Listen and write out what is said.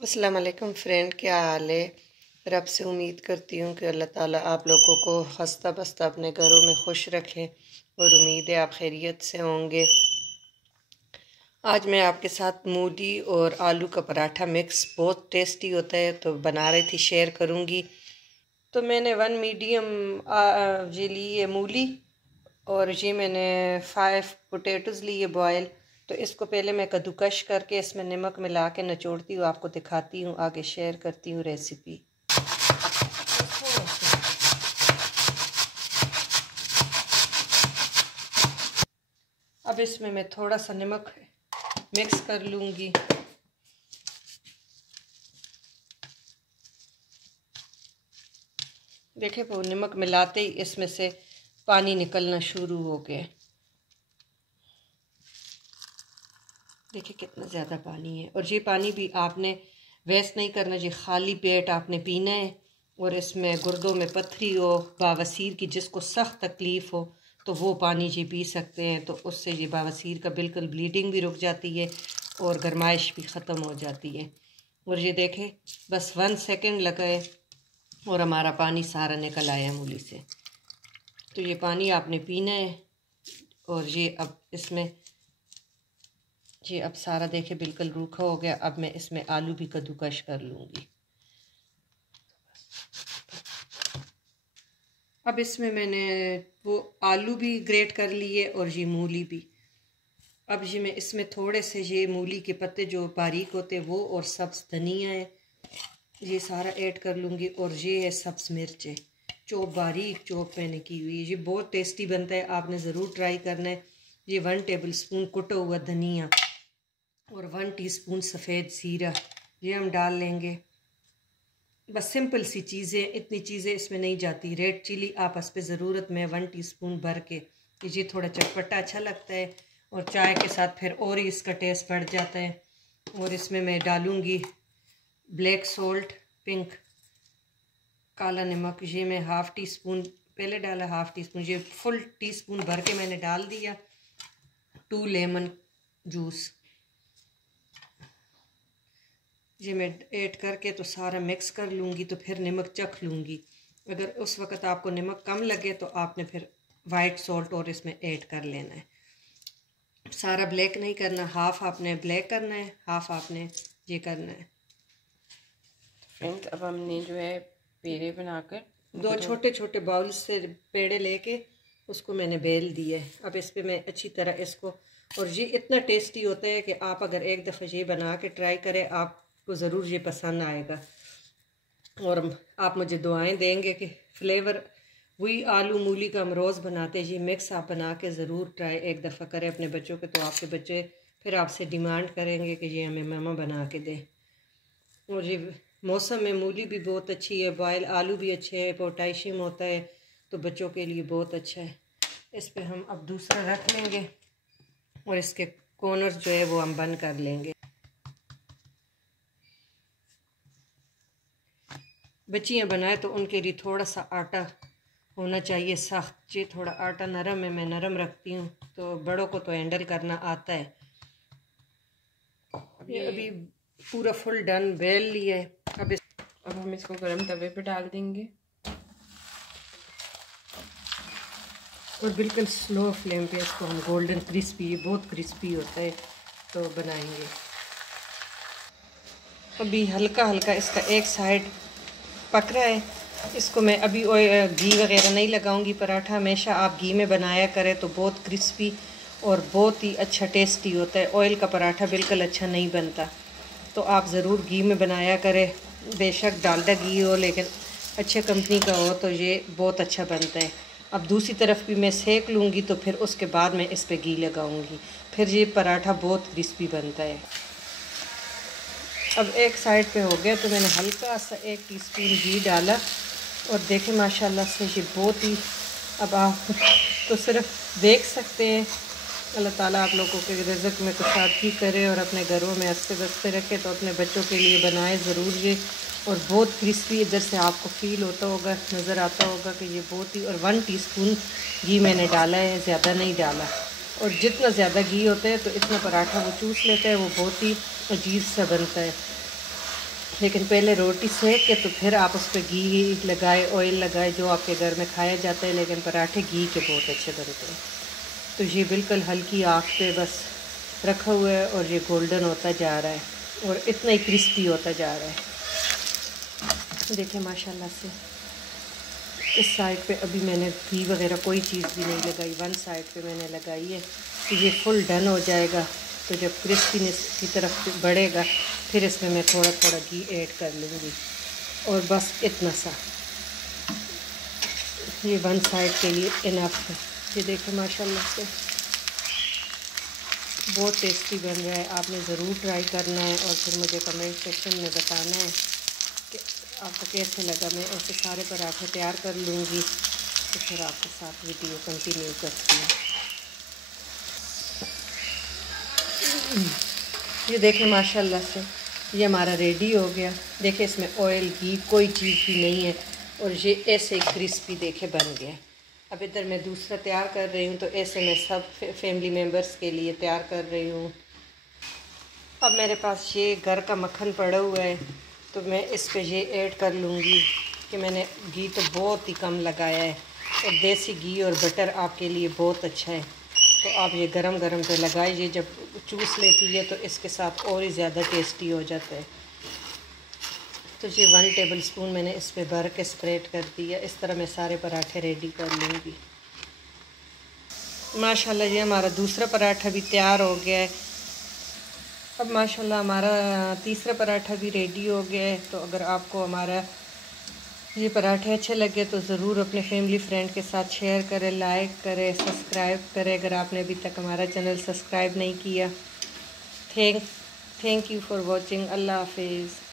अस्सलाम वालेकुम फ्रेंड, क्या हाल है। रब से उम्मीद करती हूँ कि अल्लाह ताला आप लोगों को हंसता बसता अपने घरों में खुश रखें और उम्मीद है आप खैरियत से होंगे। आज मैं आपके साथ मूली और आलू का पराठा मिक्स बहुत टेस्टी होता है तो बना रही थी, शेयर करूँगी। तो मैंने 1 मीडियम ये ली है मूली और ये मैंने 5 पोटैटोज़ लिए बॉयल। तो इसको पहले मैं कद्दूकश करके इसमें नमक मिला के निचोड़ती हूँ, आपको दिखाती हूँ, आगे शेयर करती हूँ रेसिपी। अब इसमें मैं थोड़ा सा नमक मिक्स कर लूँगी। देखें वो नमक मिलाते ही इसमें से पानी निकलना शुरू हो गया। देखिए कितना ज़्यादा पानी है और ये पानी भी आपने वेस्ट नहीं करना जी, खाली पेट आपने पीना है। और इसमें गुर्दों में पत्थरी हो, बावसीर की जिसको सख्त तकलीफ़ हो तो वो पानी जी पी सकते हैं, तो उससे ये बावसीर का बिल्कुल ब्लीडिंग भी रुक जाती है और गर्माइश भी ख़त्म हो जाती है। और ये देखें बस 1 सेकंड लगाए और हमारा पानी सारा निकल आया मूली से। तो ये पानी आपने पीना है। और ये अब इसमें ये अब सारा देखे बिल्कुल रूखा हो गया। अब मैं इसमें आलू भी कद्दूकश कर लूँगी। अब इसमें मैंने वो आलू भी ग्रेट कर लिए और ये मूली भी। अब ये मैं इसमें थोड़े से ये मूली के पत्ते जो बारीक होते हैं वो और सब्ज़ धनिया है ये सारा ऐड कर लूँगी। और ये है सब्ज़ मिर्चें चॉप, बारीक चॉप मैंने की हुई है। ये बहुत टेस्टी बनता है, आपने ज़रूर ट्राई करना है। ये 1 टेबलस्पून कुटा हुआ धनिया और 1 टीस्पून सफ़ेद ज़ीरा ये हम डाल लेंगे। बस सिंपल सी चीज़ें, इतनी चीज़ें इसमें नहीं जाती। रेड चिली आपस पे ज़रूरत में 1 टीस्पून भर के, ये थोड़ा चटपटा अच्छा लगता है और चाय के साथ फिर और ही इसका टेस्ट बढ़ जाता है। और इसमें मैं डालूँगी ब्लैक सॉल्ट, पिंक काला नमक, ये मैं 1/2 टीस्पून पहले डाला, 1/2 टीस्पून, ये फुल टीस्पून भर के मैंने डाल दिया। 2 लेमन जूस ये मैं ऐड करके तो सारा मिक्स कर लूँगी। तो फिर नमक चख लूँगी, अगर उस वक़्त आपको नमक कम लगे तो आपने फिर वाइट सॉल्ट और इसमें ऐड कर लेना है। सारा ब्लैक नहीं करना, हाफ़ आपने ब्लैक करना है, हाफ़ आपने ये करना है। फ्रेंड्स अब हमने जो है पेड़े बनाकर 2 छोटे छोटे बाउल से पेड़े लेके उसको मैंने बेल दिए। अब इस पर मैं अच्छी तरह इसको, और ये इतना टेस्टी होता है कि आप अगर एक दफ़ा ये बना के ट्राई करें आपको ज़रूर ये पसंद आएगा। और आप मुझे दुआएं देंगे कि फ्लेवर वही आलू मूली का हम रोज़ बनाते हैं, ये मिक्स आप बना के ज़रूर ट्राई एक दफ़ा करें अपने बच्चों के, तो आपके बच्चे फिर आपसे डिमांड करेंगे कि ये हमें मामा बना के दें। और ये मौसम में मूली भी बहुत अच्छी है, बॉयल आलू भी अच्छे हैं, पोटेशियम होता है तो बच्चों के लिए बहुत अच्छा है। इस पे हम अब दूसरा रख लेंगे और इसके कॉर्नर्स जो है वो हम बंद कर लेंगे। बच्चियाँ बनाए तो उनके लिए थोड़ा सा आटा होना चाहिए सख्त। ये थोड़ा आटा नरम है, मैं नरम रखती हूँ, तो बड़ों को तो हैंडल करना आता है। ये अभी पूरा फुल डन बेल लिया है। अब हम इसको गरम तवे पे डाल देंगे और बिल्कुल स्लो फ्लेम पे इसको हम गोल्डन क्रिस्पी, बहुत क्रिस्पी होता है तो बनाएंगे। अभी हल्का हल्का इसका एक साइड पक रहा है, इसको मैं अभी घी वगैरह नहीं लगाऊंगी। पराठा हमेशा आप घी में बनाया करें तो बहुत क्रिस्पी और बहुत ही अच्छा टेस्टी होता है। ऑयल का पराठा बिल्कुल अच्छा नहीं बनता, तो आप ज़रूर घी में बनाया करें। बेशक डालडा घी हो लेकिन अच्छे कंपनी का हो तो ये बहुत अच्छा बनता है। अब दूसरी तरफ भी मैं सेक लूँगी तो फिर उसके बाद मैं इस पर घी लगाऊँगी, फिर ये पराठा बहुत क्रिस्पी बनता है। अब एक साइड पे हो गया तो मैंने हल्का सा 1 टीस्पून घी डाला और देखें माशाल्लाह से ये बहुत ही, अब आप तो सिर्फ देख सकते हैं। अल्लाह ताला आप लोगों के रिज़्क़ में कुशादगी करे और अपने घरों में हंसते बसते रखे, तो अपने बच्चों के लिए बनाए ज़रूर ये। और बहुत क्रिस्पी इधर से आपको फ़ील होता होगा, नज़र आता होगा कि ये बहुत ही। और 1 टीस्पून घी मैंने डाला है, ज़्यादा नहीं डाला। और जितना ज़्यादा घी होता है तो इतना पराठा वो चूस लेता है, वो बहुत ही अजीब सा बनता है। लेकिन पहले रोटी सेक के तो फिर आप उस पर घी लगाए, ऑयल लगाए, जो आपके घर में खाया जाता है। लेकिन पराठे घी के बहुत अच्छे बनते हैं। तो ये बिल्कुल हल्की आँच पे बस रखा हुआ है और ये गोल्डन होता जा रहा है और इतना ही क्रिस्पी होता जा रहा है। देखिए माशाल्लाह से इस साइड पे अभी मैंने घी वगैरह कोई चीज़ भी नहीं लगाई, वन साइड पे मैंने लगाई है। तो ये फुल डन हो जाएगा। तो जब क्रिस्पीनेस की तरफ बढ़ेगा फिर इसमें मैं थोड़ा थोड़ा घी ऐड कर लूँगी और बस इतना सा, ये वन साइड के लिए इनफ है। ये देखो माशाल्लाह से बहुत टेस्टी बन रहा है। आपने ज़रूर ट्राई करना है और फिर मुझे कमेंट सेक्शन में बताना है कि आपको कैसे लगा। मैं ऐसे सारे पराठे तैयार कर लूँगी तो फिर आपके साथ वीडियो कंटिन्यू करती हूँ। ये देखें माशाल्लाह से ये हमारा रेडी हो गया। देखें इसमें ऑयल घी कोई चीज़ भी नहीं है और ये ऐसे क्रिस्पी देखे बन गया। अब इधर मैं दूसरा तैयार कर रही हूँ। तो ऐसे मैं सब फैमिली मेम्बर्स के लिए तैयार कर रही हूँ। अब मेरे पास ये घर का मक्खन पड़ा हुआ है तो मैं इस पे ये ऐड कर लूँगी कि मैंने घी तो बहुत ही कम लगाया है और देसी घी और बटर आपके लिए बहुत अच्छा है। तो आप ये गरम गरम पे लगाइए, जब चूस लेती है तो इसके साथ और ही ज़्यादा टेस्टी हो जाता है। तो ये 1 टेबल स्पून मैंने इस पे भर के स्प्रेड कर दिया। इस तरह मैं सारे पराठे रेडी कर लूँगी। माशाल्लाह ये हमारा दूसरा पराठा भी तैयार हो गया है। अब माशाल्लाह हमारा तीसरा पराठा भी रेडी हो गया है। तो अगर आपको हमारा ये पराठे अच्छे लगे तो ज़रूर अपने फैमिली फ्रेंड के साथ शेयर करें, लाइक करें, सब्सक्राइब करें अगर आपने अभी तक हमारा चैनल सब्सक्राइब नहीं किया। Thank you for watching. Allah हाफिज़।